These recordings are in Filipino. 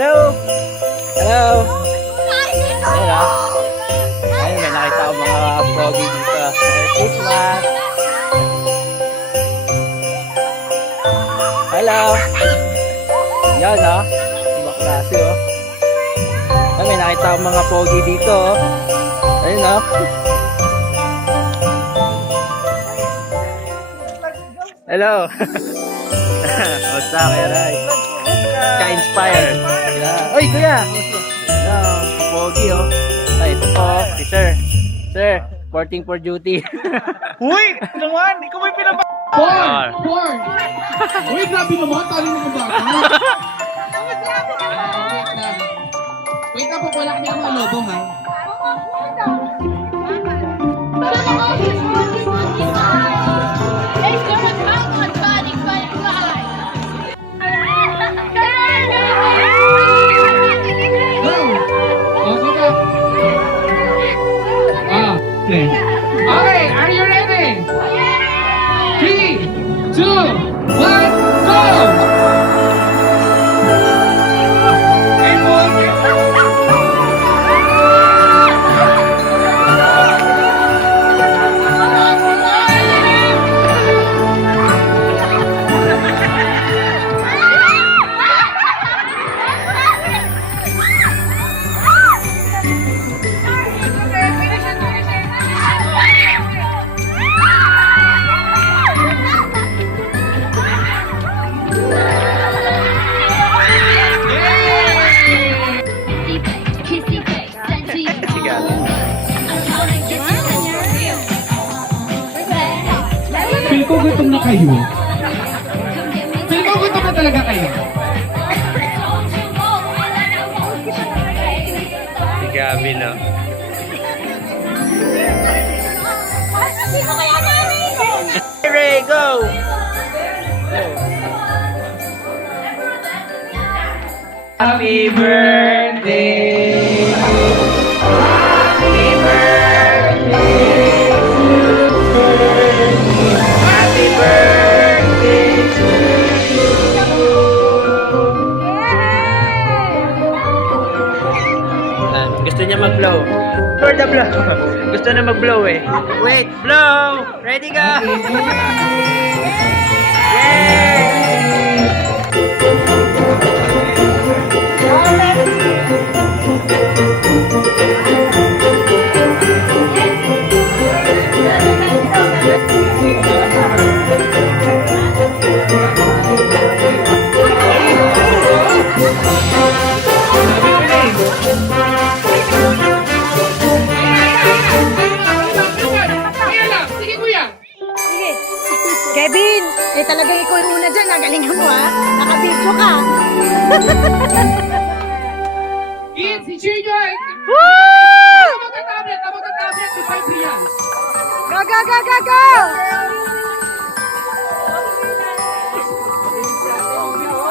Hello! Hello! Ayun ah. Ayun, may nakita ko mga pogi dito. Merry Christmas! Hello! Yan ah. Ibang klase oh. Ayun, may nakita ko mga pogi dito oh. Ayun ah. Hello! Basta kaya Ray. Ka-inspire. Yeah. Oy, kuya! Yeah, pogi oh. Ay, ito po, si sir. Sir, reporting for duty. Uy! Naman! Ikaw may pinaba... Porn! Porn! Uy, grabe naman. Tali mo ng bata. Wait lang po. Wala kami ng mga lobo, ha? Okay, are you ready? 3, 2, 1, go! Feel ko gutom na kayo. Feel ko gutom na talaga kayo. Si Gabi, no? Ray, go! Happy birthday! Happy birthday Happy birthday to you! Gusto niya mag-blow. For the blow. Gusto na mag-blow eh. Wait, blow! Ready go! Kevin, talagang ikaw yung una dyan. Nagalingan mo ha. Nakabidyo ka. Kids, i-cheer nyo! Woo! Ako magta-tablet! Ako magta-tablet! Di 5 reals! Go, go, go, go, go!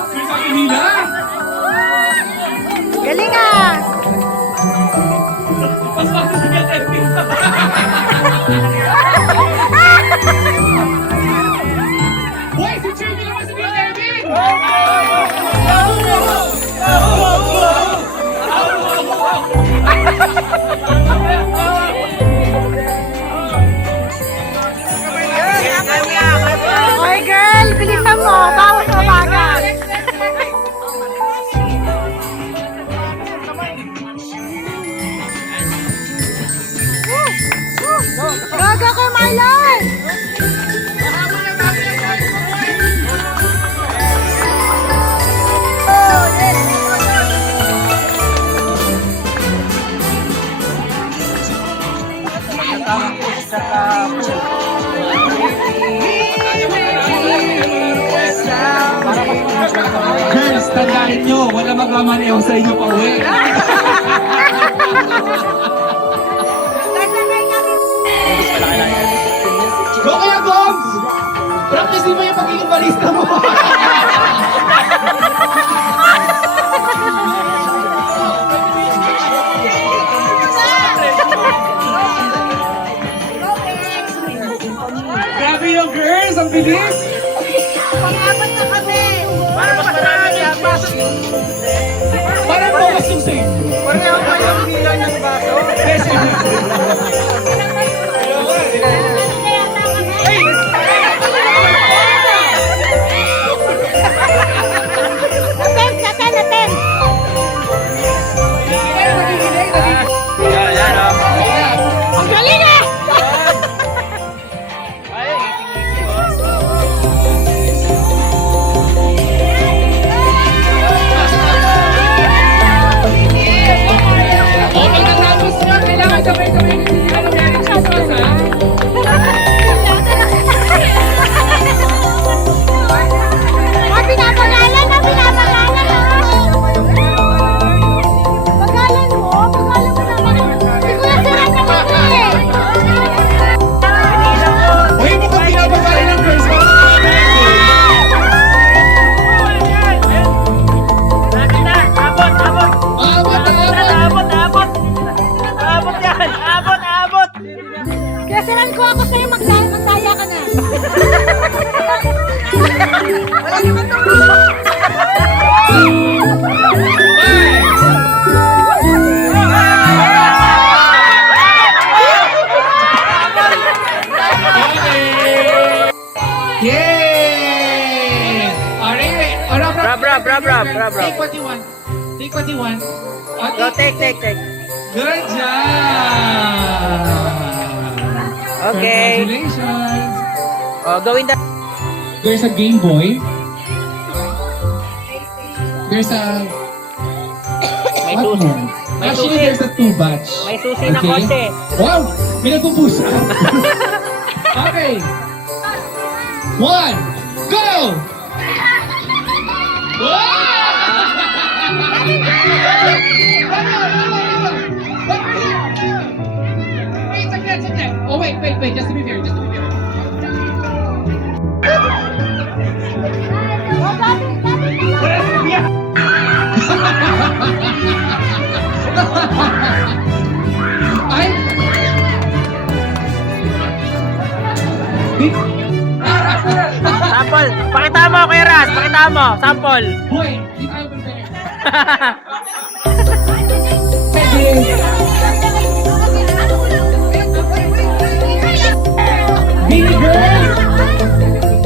Sa kanila! Galing ah! Boys, i-cheer nyo naman si Kuya Kevin! Oy girl, bilisan mo. Bawas mo bagal. magmamaneho sa inyo pa uwi. Go kaya, Goms! Practice mo yung pagiging balista mo. Grabe yung girls, ang bilis! Pang-apat na kami. Para mas marami yapas. Parang focus yung sa'yo. Parang ako pa yung bilang ng baso. Naten. Yan, oh. Ang galing ah! Ay, easy, oh. Okay, natapos na. Kailangan sabay-sabay na hindi alam yan ang susunod, ha? Pinapangalan ha. Pagalan mo naman. Si Kuya Sira naman eh. Uy, mukhang pinapagalan ng girls ko. Abot. Kaya siran ko ako sa'yo, magdaya ka na. Wala naman Yes! Alright, Brab. Take what you want. Take what you want. Go, take. Good job! Okay. Congratulations! Oh, gawin na. There's a Game Boy. There's a... May what susi. more? May Actually, susi. there's a 2-batch. May susi na kotse. Wow! May nagpupush up. Okay. 1, go! Wait, saglit. Oh, wait. Just to be fair. Ay! Sample. Pakita mo, Kuya Ras. Pakita mo. Sample. Boy, di tayo prepare.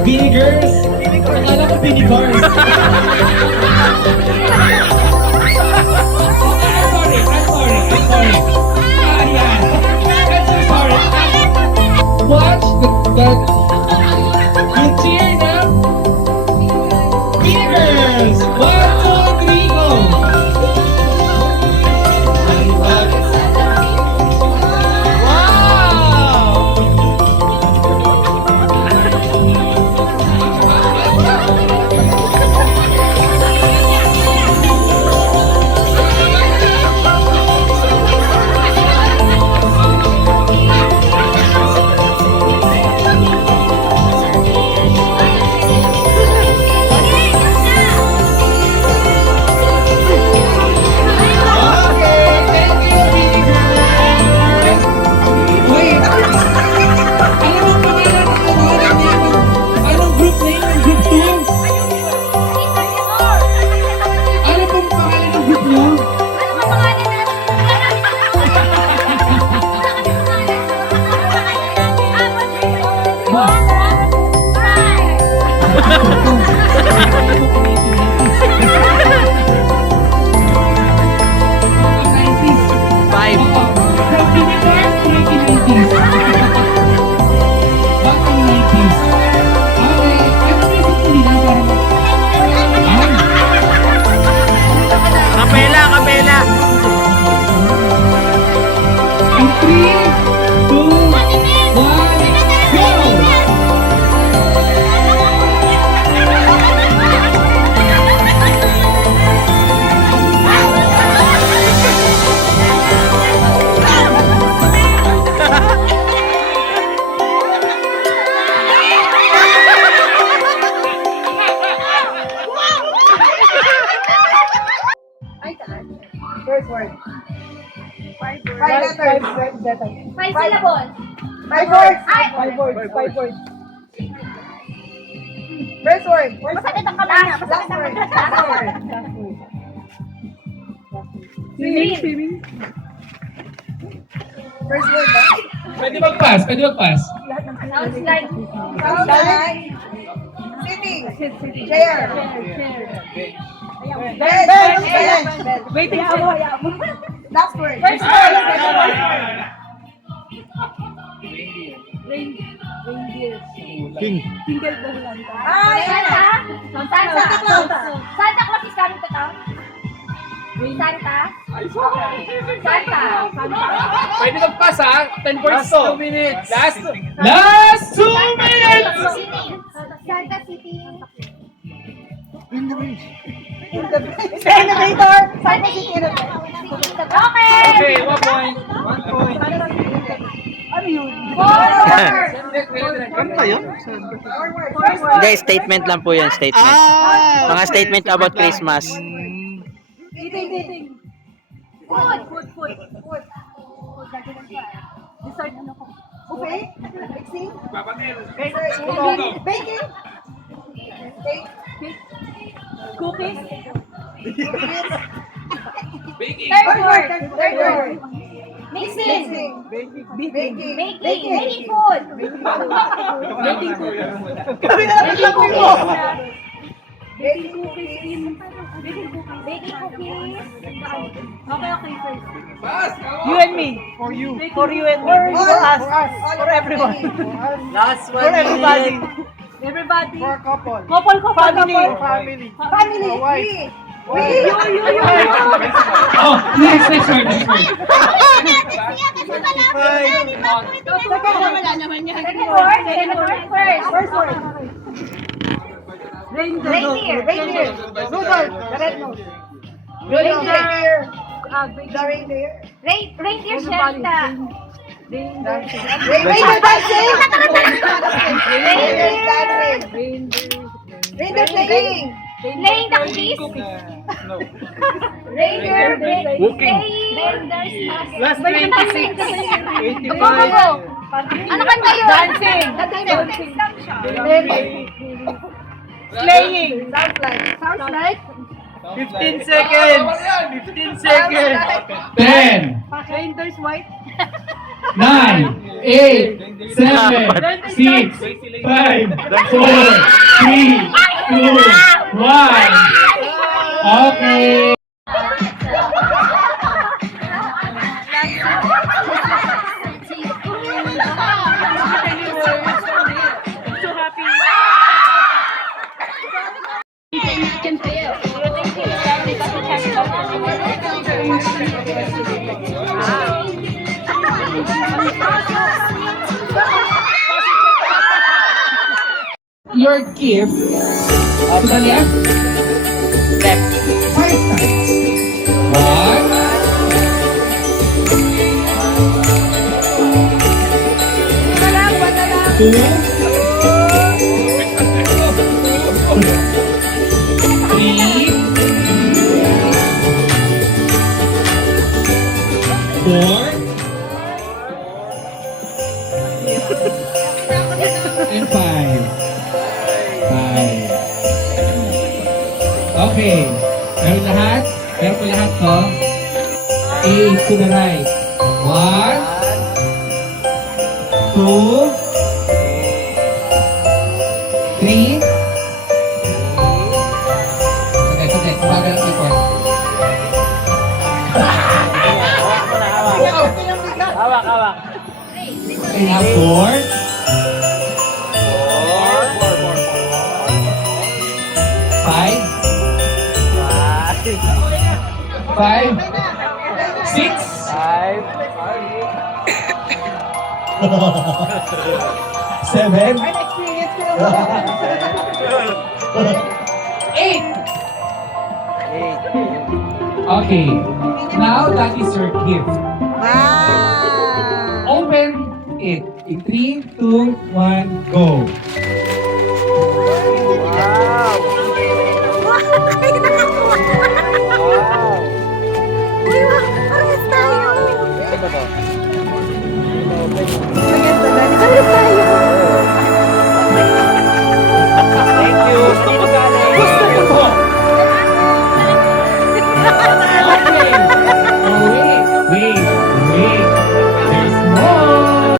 Beanie girls! Akala ko beanie girls. I'm sorry. Ayan. I'm so sorry. Watch the cheer na. Beanie girls! 1, 2, 3, go! Wow! First word. Five letters. Five syllables. Five words. Five words. First word. Masakit ang kamay niya. Last word. Last word. Swimming. First word ba? Pwede mag-pass. Sounds like. Sounds like. Sitting. Chair. Bed. Waiting ako. Last word. First word. Santa Claus is coming to town. Santa. Pwede mag-pass ha. 10 points. 2 minutes. Last. Last 2 minutes! Santa City. Innovator. Santa City Innovator. Okay. Okay, 1 point. Ano yun? Ano ba yun? First word. Hindi, statement lang po yun, statement. Mga statement about Christmas. Eating. Food. Dessert ano ko? Buffet? Mixing? Baking? Cake? Cookies. Third word. Third word. Mixing. Baking. Making food. Baking cookies. Baking cookies. Okay, first. You and me. For you. For you and me. For us. For everyone. Last For everybody. Everybody. For couple. Couple. Family. We. Oh, next word. Kasi wala naman yan. Second word. First word. Reindeer. Rudolph. The red nose. Reindeer. The reindeer. Reindeer Santa. Reindeer dancing. Reindeer dancing. Reindeer playing. Playing the cookies. Reindeer Cooking. Last 26. Go. Ano kanta yun? Dancing. Playing. Sounds like. 15 seconds. 15 seconds. 10, Reindeer's white. 9, 8, 7, 6, 5, 4, 3, 2, 1. Okay. So happy. Your gift to the left. Left. 5 times. 1, 2, 3, 4, and 5. Okay. Meron lahat? Meron po lahat ko? A to the right. 1, 2, 3. Sandali. Kumagal ang report. Hawak. And now 4. 5, 6, 7, 8. Okay. Now that is your gift. Wow. Open it. In 3, 2, 1, go.